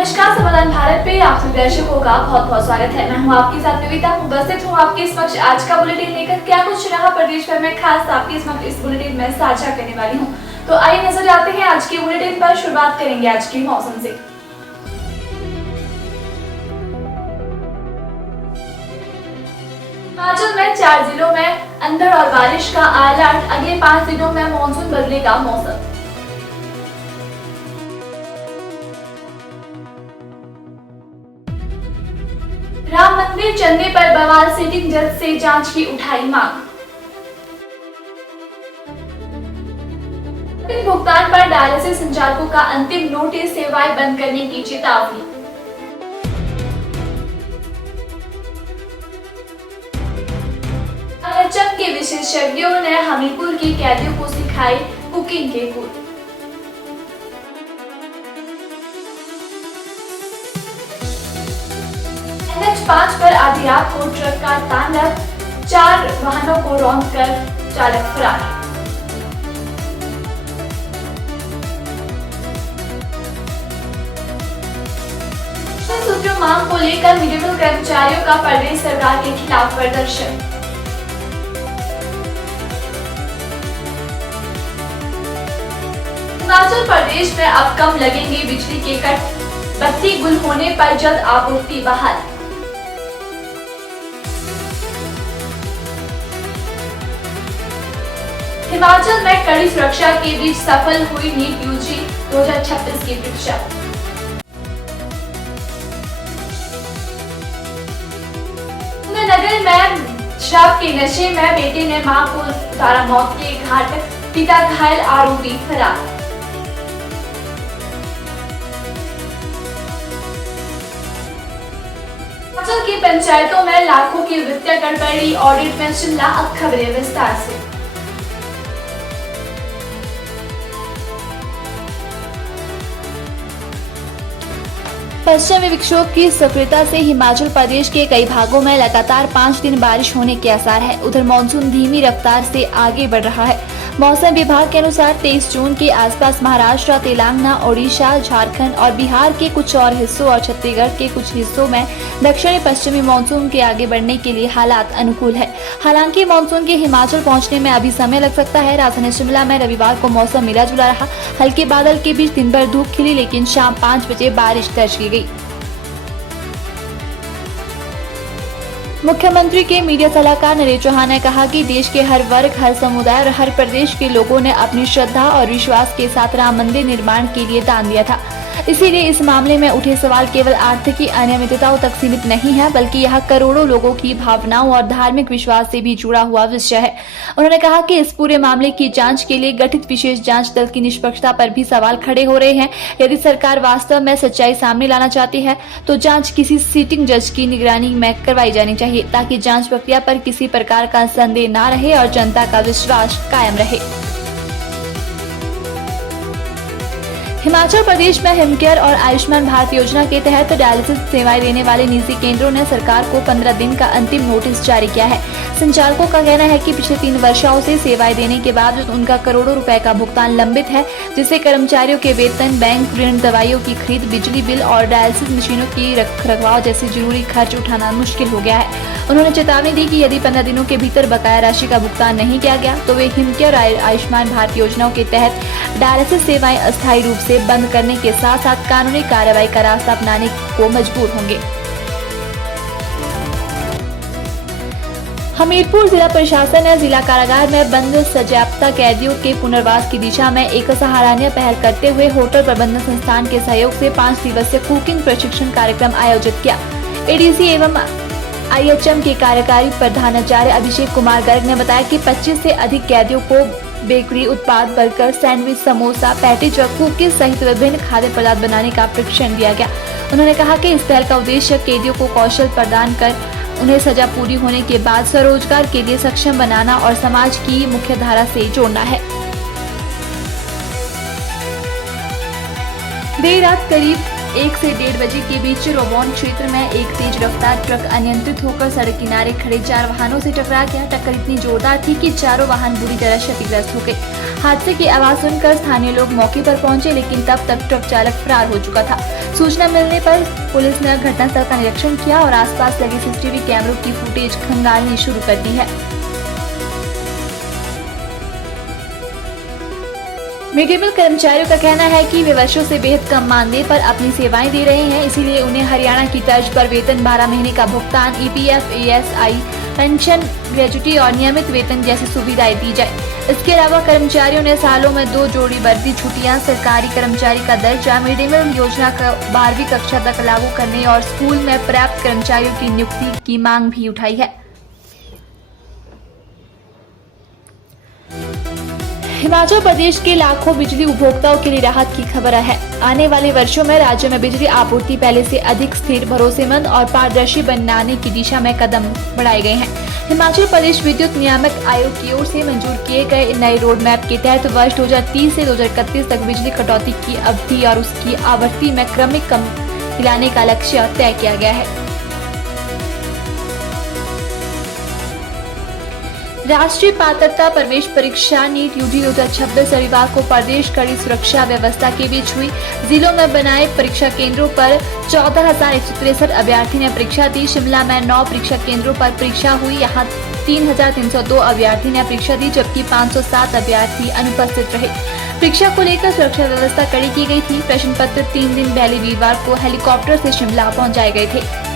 नमस्कार, समाधान भारत पे आप सभी दर्शकों का बहुत बहुत स्वागत है। मैं हूं आपके साथ निविता, उपस्थित हूं आपके समक्ष आज का बुलेटिन लेकर। क्या कुछ रहा प्रदेश भर में खास आपके समक्ष इस बुलेटिन में साझा करने वाली हूं। तो आइए नजर डालते हैं आज के बुलेटिन पर। शुरुआत करेंगे आज के मौसम से। हिमाचल में 4 जिलों में अंधड़ और बारिश का अलर्ट। अगले 5 दिनों में मानसून बदलेगा मौसम। राम मंदिर चंदे पर बवाल, सिटिंग जज से जांच की उठाई मांग। भुगतान पर डायलिसिस संचालकों का अंतिम नोटिस, सेवाएं बंद करने की चेतावनी। आईएचएम के विशेषज्ञों ने हमीरपुर की कैदियों को सिखाए कुकिंग के गुर। NH5 पर आधी रात को ट्रक का तांडव, 4 वाहनों को रौंदकर चालक फरार। सूत्रों मांग को लेकर मेडिकल कर्मचारियों का प्रदेश सरकार के खिलाफ प्रदर्शन। हिमाचल प्रदेश में अब कम लगेंगे बिजली के कट, बत्ती गुल होने पर जल्द आपूर्ति बहाल। हिमाचल में कड़ी सुरक्षा के बीच सफल हुई नीट यूजी 2026 की परीक्षा। नगर में शराब के नशे में बेटे ने मां को उतारा मौत के घाट, पिता घायल, आरोपी फरार। हिमाचल की पंचायतों में लाखों की वित्तीय गड़बड़ी, ऑडिट में शिमला। अब खबरें विस्तार से। पश्चिमी विक्षोभ की सक्रियता से हिमाचल प्रदेश के कई भागों में लगातार 5 दिन बारिश होने के आसार है। उधर मानसून धीमी रफ्तार से आगे बढ़ रहा है। मौसम विभाग के अनुसार 23 जून के आसपास महाराष्ट्र, तेलंगाना, ओडिशा, झारखंड और बिहार के कुछ और हिस्सों और छत्तीसगढ़ के कुछ हिस्सों में दक्षिणी पश्चिमी मानसून के आगे बढ़ने के लिए हालात अनुकूल है। हालांकि मानसून के हिमाचल पहुंचने में अभी समय लग सकता है। राजधानी शिमला में रविवार को मौसम मिला जुला रहा। हल्के बादल के बीच दिन भर धूप खिली, लेकिन शाम 5 बजे बारिश दर्ज की गई। मुख्यमंत्री के मीडिया सलाहकार नरेश चौहान ने कहा कि देश के हर वर्ग, हर समुदाय और हर प्रदेश के लोगों ने अपनी श्रद्धा और विश्वास के साथ राम मंदिर निर्माण के लिए दान दिया था। इसीलिए इस मामले में उठे सवाल केवल आर्थिक अनियमितताओं तक सीमित नहीं है, बल्कि यह करोड़ों लोगों की भावनाओं और धार्मिक विश्वास से भी जुड़ा हुआ विषय है। उन्होंने कहा कि इस पूरे मामले की जांच के लिए गठित विशेष जांच दल की निष्पक्षता पर भी सवाल खड़े हो रहे हैं। यदि सरकार वास्तव में सच्चाई सामने लाना चाहती है तो जांच किसी सिटिंग जज की निगरानी में करवाई जानी चाहिए, ताकि जांच प्रक्रिया पर किसी प्रकार का संदेह न रहे और जनता का विश्वास कायम रहे। हिमाचल प्रदेश में हिमकेयर और आयुष्मान भारत योजना के तहत डायलिसिस सेवाएं देने वाले निजी केंद्रों ने सरकार को 15 दिन का अंतिम नोटिस जारी किया है। संचालकों का कहना है कि पिछले 3 वर्षों से सेवाएं देने के बाद उनका करोड़ों रुपए का भुगतान लंबित है, जिससे कर्मचारियों के वेतन, बैंक ऋण, दवाइयों की खरीद, बिजली बिल और डायलिसिस मशीनों की रखरखाव जैसे जरूरी खर्च उठाना मुश्किल हो गया है। उन्होंने चेतावनी दी कि यदि 15 दिनों के भीतर बकाया राशि का भुगतान नहीं किया गया तो वे हिमकेयर और आयुष्मान भारत योजनाओं के तहत डायलिसिस सेवाएं अस्थायी रूप से बंद करने के साथ साथ कानूनी कार्रवाई का रास्ता अपनाने को मजबूर होंगे। हमीरपुर जिला प्रशासन ने जिला कारागार में बंद सजायाफ्ता कैदियों के पुनर्वास की दिशा में एक सराहनीय पहल करते हुए होटल प्रबंधन संस्थान के सहयोग से 5 दिवसीय कुकिंग प्रशिक्षण कार्यक्रम आयोजित किया। एडीसी एवं आईएचएम के कार्यकारी प्रधानाचार्य अभिषेक कुमार गर्ग ने बताया कि 25 से अधिक कैदियों को बेकरी उत्पाद, बर्गर, सैंडविच, समोसा, पैटीज और कुकीज सहित विभिन्न खाद्य पदार्थ बनाने का प्रशिक्षण दिया गया। उन्होंने कहा कि इस पहल का उद्देश्य कैदियों को कौशल प्रदान कर उन्हें सजा पूरी होने के बाद स्वरोजगार के लिए सक्षम बनाना और समाज की मुख्य धारा से जोड़ना है। देर रात करीब 1 से 1:30 बजे के बीच रोबोन क्षेत्र में एक तेज रफ्तार ट्रक अनियंत्रित होकर सड़क किनारे खड़े 4 वाहनों से टकरा गया। टक्कर इतनी जोरदार थी कि चारों वाहन बुरी तरह क्षतिग्रस्त हो गए। हादसे की आवाज सुनकर स्थानीय लोग मौके पर पहुंचे, लेकिन तब तक ट्रक चालक फरार हो चुका था। सूचना मिलने पर पुलिस ने घटनास्थल का निरीक्षण किया और आसपास लगे सीसीटीवी कैमरों की फुटेज खंगालनी शुरू कर दी है। मिड डे मील कर्मचारियों का कहना है कि वे वर्षों से बेहद कम मानदेय पर अपनी सेवाएं दे रहे हैं, इसीलिए उन्हें हरियाणा की तर्ज पर वेतन 12 महीने का भुगतान, EPF, ASI, पेंशन, ग्रेजुटी और नियमित वेतन जैसी सुविधाएं दी जाए। इसके अलावा कर्मचारियों ने सालों में 2 जोड़ी बढ़ती छुट्टियां, सरकारी कर्मचारी का दर्जा, मिड डे मील योजना का 12वीं कक्षा तक लागू करने और स्कूल में पर्याप्त कर्मचारियों की नियुक्ति की मांग भी उठाई है। हिमाचल प्रदेश के लाखों बिजली उपभोक्ताओं के लिए राहत की खबर है। आने वाले वर्षों में राज्य में बिजली आपूर्ति पहले से अधिक स्थिर, भरोसेमंद और पारदर्शी बनाने की दिशा में कदम बढ़ाए गए हैं। हिमाचल प्रदेश विद्युत नियामक आयोग की ओर से मंजूर किए गए नए रोड मैप के तहत वर्ष 2030 से 2031 तक बिजली कटौती की अवधि और उसकी आवृत्ति में क्रमिक कमी लाने का लक्ष्य तय किया गया है। राष्ट्रीय पात्रता प्रवेश परीक्षा नीट UG 2026 रविवार को प्रदेश कड़ी सुरक्षा व्यवस्था के बीच हुई। जिलों में बनाए परीक्षा केंद्रों पर 14,163 अभ्यर्थी ने परीक्षा दी। शिमला में 9 परीक्षा केंद्रों पर परीक्षा हुई। यहाँ 3,302 अभ्यर्थी ने परीक्षा दी, जबकि 507 अभ्यर्थी अनुपस्थित रहे। परीक्षा को लेकर सुरक्षा व्यवस्था कड़ी की गई थी। प्रश्न पत्र 3 दिन पहले वीरवार को हेलीकॉप्टर से शिमला पहुंचाए गए थे।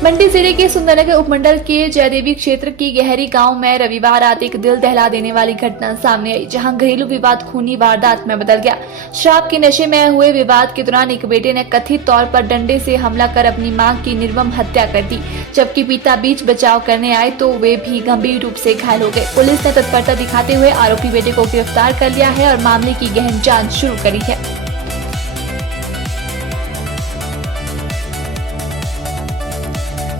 मंडी जिले के सुंदरनगर उपमंडल के जयदेवी क्षेत्र की गहरी गांव में रविवार रात एक दिल दहला देने वाली घटना सामने आई, जहां घरेलू विवाद खूनी वारदात में बदल गया। शराब के नशे में हुए विवाद के दौरान एक बेटे ने कथित तौर पर डंडे से हमला कर अपनी मां की निर्मम हत्या कर दी, जबकि पिता बीच बचाव करने आए तो वे भी गंभीर रूप से घायल हो गए। पुलिस ने तत्परता दिखाते हुए आरोपी बेटे को गिरफ्तार कर लिया है और मामले की गहन जाँच शुरू करी है।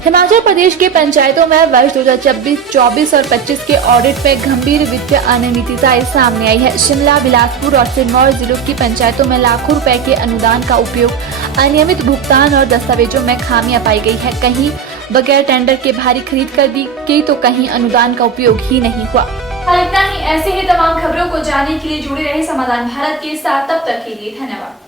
हिमाचल प्रदेश के पंचायतों में वर्ष 2024 और 25 के ऑडिट में गंभीर वित्तीय अनियमितताएं सामने आई है। शिमला, बिलासपुर और सिरमौर जिलों की पंचायतों में लाखों रुपए के अनुदान का उपयोग, अनियमित भुगतान और दस्तावेजों में खामियां पाई गई है। कहीं बगैर टेंडर के भारी खरीद कर दी गई तो कहीं अनुदान का उपयोग ही नहीं हुआ। इतना ही, ऐसे ही तमाम खबरों को जानने के लिए जुड़े रहे समाधान भारत के साथ। तब तक के लिए धन्यवाद।